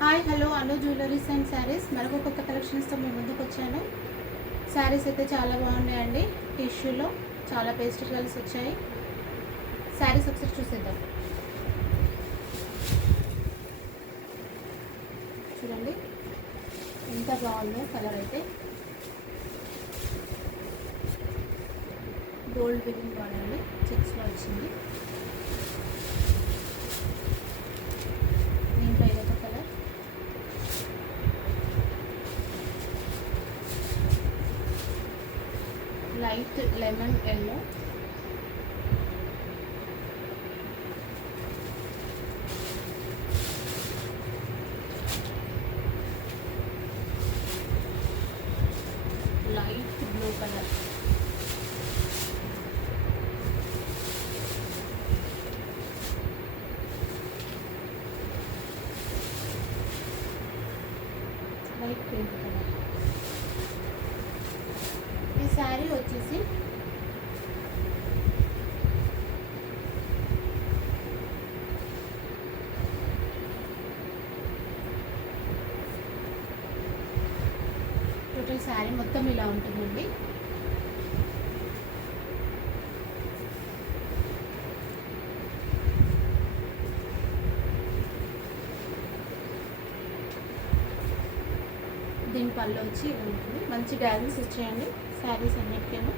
Hi hello Anu jewelleries and saris మరొక కొత్త కలెక్షన్స్తో మీ ముందుకు వచ్చాను. శారీస్ అయితే చాలా బాగున్నాయండి. టిష్యూలో చాలా పేస్టల్ కలర్స్ వచ్చాయి. శారీస్ ఒకసారి చూసేద్దాం. చూడండి ఎంత బాగుందో కలర్ అయితే. గోల్డ్ వివింగ్ బాగుందండి, చెక్స్లో వచ్చింది. దీంట్లో ఇదొక colour, light lemon yellow, light blue colour, light pink colour. ఈ శారీ వచ్చేసి టోటల్ శారీ మొత్తం ఇలా ఉంటుందండి. దీని పళ్ళు వచ్చి ఇలా ఉంటుంది. మంచి బ్యాలెన్స్ వచ్చాయండి శారీస్ అన్నిటికేమో.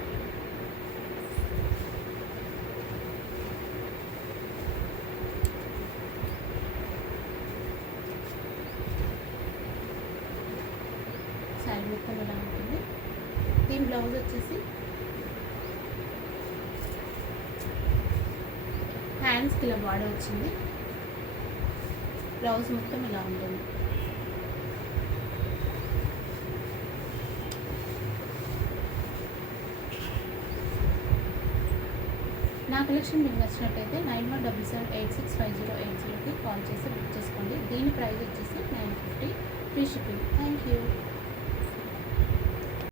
శారీ మొత్తం ఇలా ఉంటుంది. దీని బ్లౌజ్ వచ్చేసి హ్యాండ్స్కి ఇలా బార్డర్ వచ్చింది. బ్లౌజ్ మొత్తం ఇలా ఉంటుంది. నా కలెక్షన్ మీకు నచ్చినట్టయితే 9177865080కి కాల్ చేసి బుక్ చేసుకోండి. దీని ప్రైస్ వచ్చేసి 950, ఫ్రీ షిప్పింగ్. Thank you.